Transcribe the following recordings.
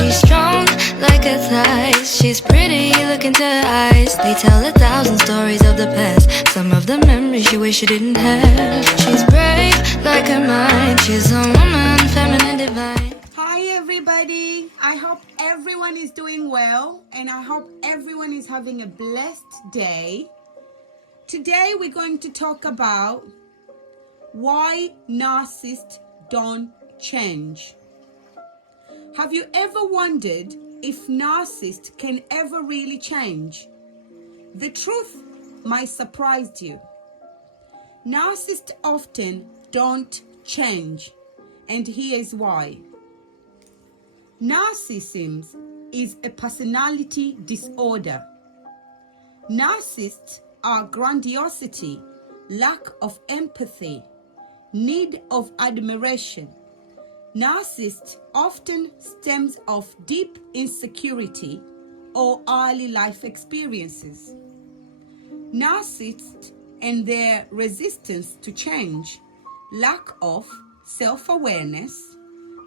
She's strong like a thighs. She's pretty, look into her eyes. They tell 1,000 stories of the past. Some of the memories she wish she didn't have. She's brave like her mind. She's a woman, feminine, divine. Hi everybody, I hope everyone is doing well and I hope everyone is having a blessed day. Today we're going to talk about why narcissists don't change. Have you ever wondered if narcissists can ever really change? The truth might surprise you. Narcissists often don't change, and here's why. Narcissism is a personality disorder. Narcissists are grandiosity, lack of empathy, need of admiration. Narcissism often stems off deep insecurity or early life experiences. Narcissists and their resistance to change, lack of self-awareness.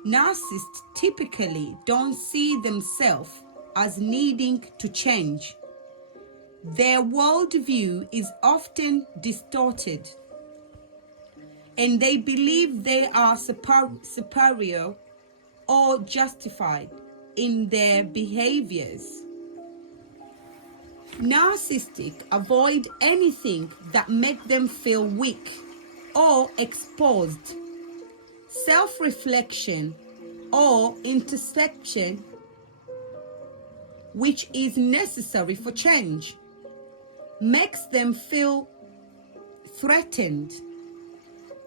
Narcissists typically don't see themselves as needing to change. Their worldview is often distorted, and they believe they are superior or justified in their behaviors. Narcissists avoid anything that makes them feel weak or exposed. Self-reflection or introspection, which is necessary for change, makes them feel threatened.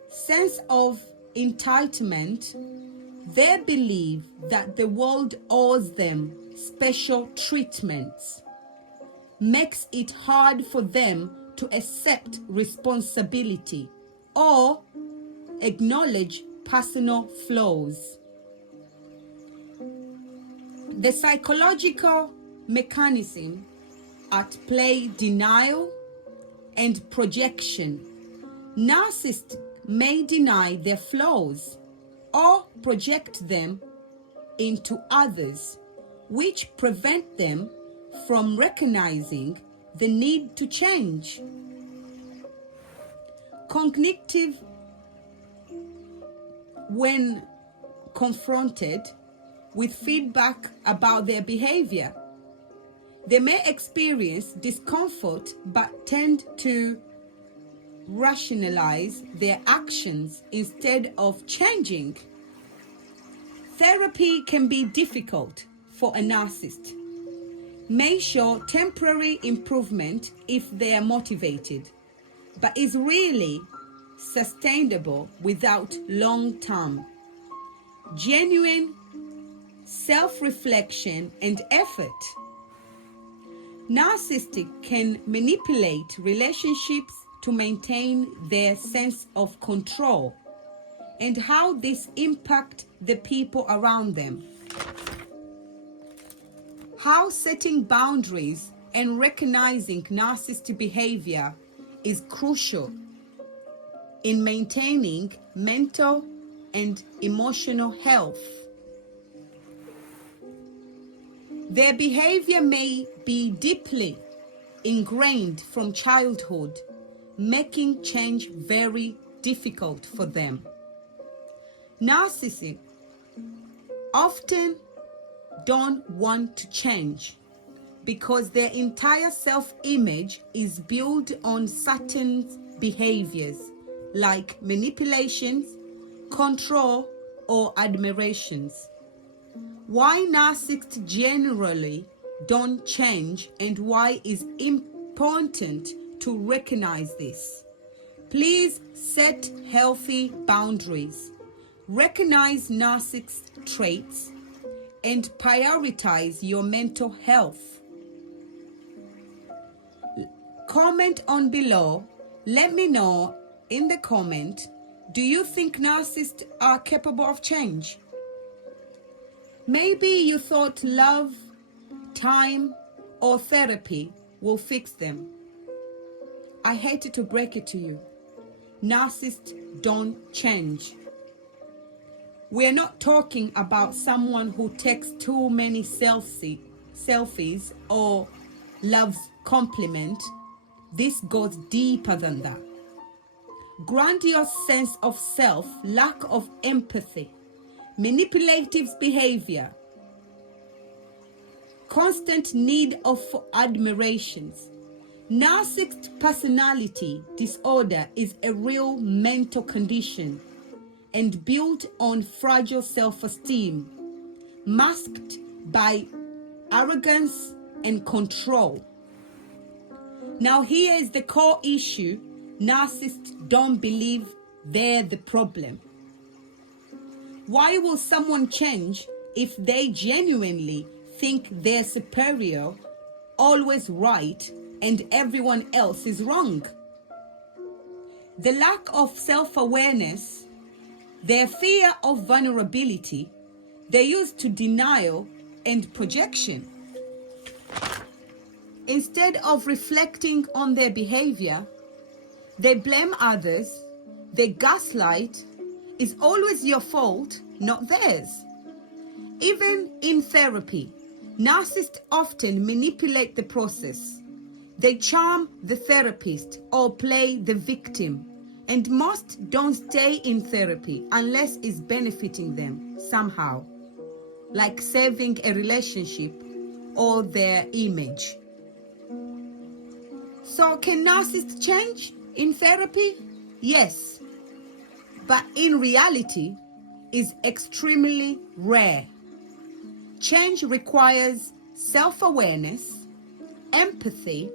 Sense of entitlement. They believe that the world owes them special treatments. Makes it hard for them to accept responsibility or acknowledge personal flaws. The psychological mechanism at play: denial and projection. Narcissists may deny their flaws or project them into others, which prevent them from recognizing the need to change. Cognitive. When confronted with feedback about their behavior, they may experience discomfort but tend to rationalize their actions instead of changing. Therapy can be difficult for a narcissist. May show temporary improvement if they are motivated, but is really sustainable without long-term, genuine self-reflection and effort. Narcissists can manipulate relationships to maintain their sense of control, and how this impacts the people around them. How setting boundaries and recognizing narcissistic behavior is crucial in maintaining mental and emotional health. Their behavior may be deeply ingrained from childhood, making change very difficult for them. Narcissists often don't want to change because their entire self-image is built on certain behaviors like manipulations, control, or admirations. Why narcissists generally don't change and why is important to recognize this. Please set healthy boundaries. Recognize narcissistic traits and prioritize your mental health. Comment on below. Let me know in the comment, do you think narcissists are capable of change? Maybe you thought love, time, or therapy will fix them. I hate to break it to you. Narcissists don't change. We're not talking about someone who takes too many selfies or loves compliment. This goes deeper than that. Grandiose sense of self, lack of empathy, manipulative behavior, constant need for admirations. Narcissist personality disorder is a real mental condition and built on fragile self-esteem, masked by arrogance and control. Now here is the core issue. Narcissists don't believe they're the problem. Why will someone change if they genuinely think they're superior, always right, and everyone else is wrong? The lack of self-awareness, their fear of vulnerability, they use to denial and projection. Instead of reflecting on their behavior, they blame others, they gaslight. It's always your fault, not theirs. Even in therapy, narcissists often manipulate the process. They charm the therapist or play the victim, and most don't stay in therapy unless it's benefiting them somehow, like saving a relationship or their image. So can narcissists change in therapy? Yes, but in reality is extremely rare. Change requires self-awareness, empathy,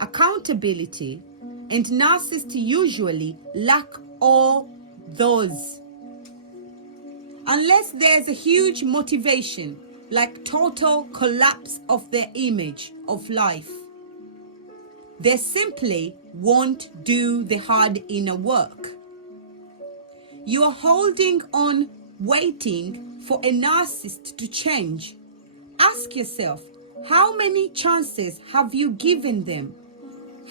accountability, and narcissists usually lack all those. Unless there's a huge motivation, like total collapse of their image of life, they simply won't do the hard inner work. You are holding on, waiting for a narcissist to change. Ask yourself, how many chances have you given them?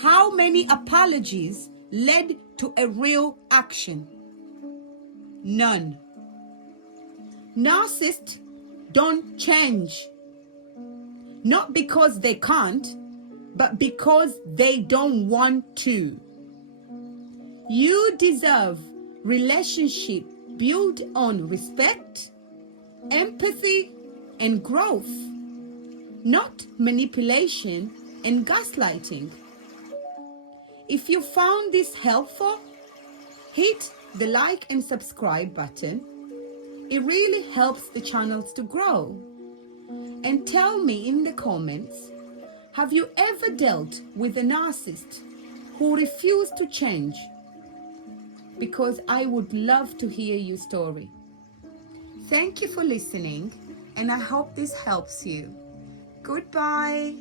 How many apologies led to a real action? None. Narcissists don't change, not because they can't, but because they don't want to. You deserve relationship built on respect, empathy, and growth, not manipulation and gaslighting. If you found this helpful, hit the like and subscribe button. It really helps the channels to grow. And tell me in the comments, have you ever dealt with a narcissist who refused to change? Because I would love to hear your story. Thank you for listening, and I hope this helps you. Goodbye.